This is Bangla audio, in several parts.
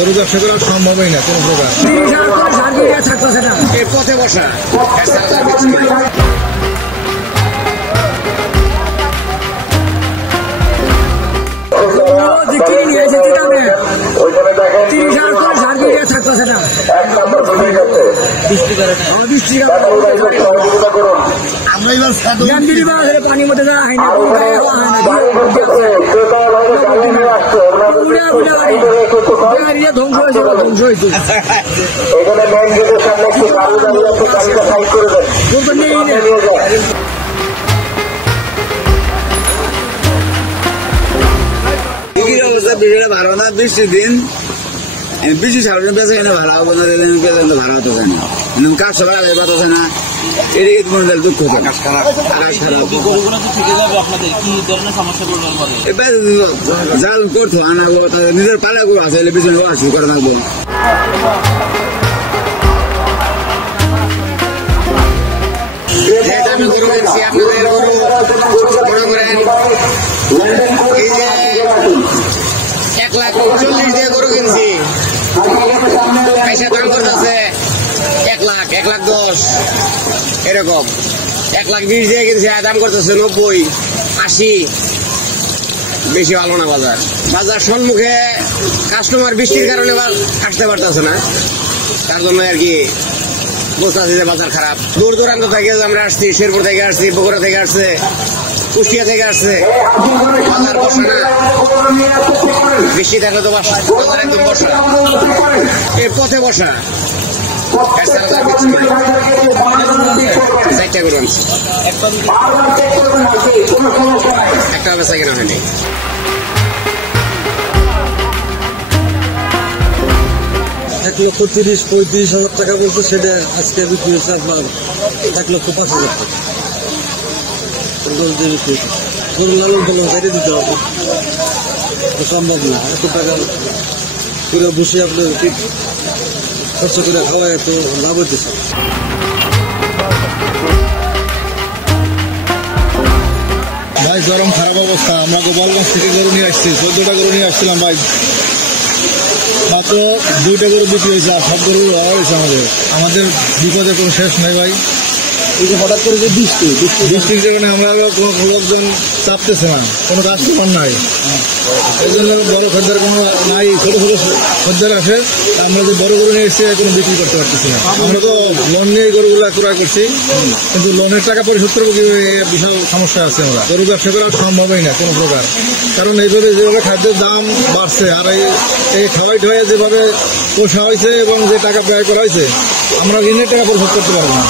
গরু ব্যবসা করা সম্ভবই না কোনো প্রকার। এই পথে বসা পানির মধ্যে ধ্বংস হয়েছে ভালো না। বৃষ্টির দিন বৃষ্টি সারাদিন বেঁচে কিনা ভালো হবো না, ভালো হতে চায় না, কাজ সবাই পাঠাচ্ছে না, এদিকে তোমার দুঃখ হতো। জাল করতে হয় না, নিজের পালা করে আছে পিছনে আসু করে থাকবো। আমি গরু কিনছি আপনাদের গরু মনে করেন এই যে 1,40,000 দিয়ে গরু কিনছি, পয়সা দাম করতেছে 1,10,000 এরকম। 1,20,000 দিয়ে কিনছি, দাম করতেছে 90, 80। বেশি ভালো না বাজার। বাজার সম্মুখে কাস্টমার বৃষ্টির কারণে আসতে পারতেছে না, তার জন্য আর কি বুঝতেছি যে বাজার খারাপ। দূর দূরান্ত থেকে আমরা আসছি, শেরপুর থেকে আসছি, বগুড়া থেকে আসছে, কুষ্টিয়া থেকে আসছে, বাজার বসে না। বৃষ্টি থাকলে তো বাজার একদম বসা, এই পথে বসা। চারটা করে আনছি, একটা বেচা কেনা হয়নি। এক লক্ষ 30-35,000 টাকা বলতো, সেটা আজকে বিক্রি হচ্ছে আপনার 1,05,000 টাকা। গরু লালন পালন সাইডে দিতে হবে, সম্ভব না। এত টাকা পুরো বসে আপনার খরচ করে খাওয়া এত লাভ হইতেছে। ভাই গরম খারাপ অবস্থা। আমরা গোপালগঞ্জ থেকে গরু নিয়ে আসছি, 14টা গরু নিয়ে আসছিলাম ভাই, মাত্র 2টা গরু বিক্রি হয়েছে, আর সব গরু হওয়া হয়েছে। আমাদের বিপদের কোনো শেষ নাই ভাই। এই যে হঠাৎ করে যে বৃষ্টির কারণে আমরা লোকজন চাপতেছে না, কোনো কাস্টমার নাই, এই জন্য বড় খদ্দের কোনো নাই, ছোট ছোট খদ্দের আসে। আমরা যে বড় গরু নিয়ে এসেছি কোনো বিক্রি করতে পারতেছি না। আমরা তো লোন নিয়ে গরুগুলো ক্রয় করছি, কিন্তু লোনের টাকা পরিশোধ করবো কি, বিশাল সমস্যা আছে। আমরা গরু ব্যবসা করা সম্ভবই না কোনো প্রকার, কারণ এইভাবে যেভাবে খাদ্যের দাম বাড়ছে, আর এই খাওয়াই ঠাওয়াই যেভাবে পোষা হয়েছে এবং যে টাকা ব্যয় করা হয়েছে, আমরা ঋণের টাকা পরিশোধ করতে পারবো না।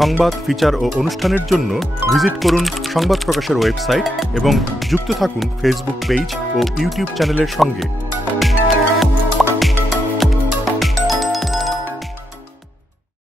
সংবাদ, ফিচার ও অনুষ্ঠানের জন্য ভিজিট করুন সংবাদ প্রকাশের ওয়েবসাইট এবং যুক্ত থাকুন ফেসবুক পেজ ও ইউটিউব চ্যানেলের সঙ্গে।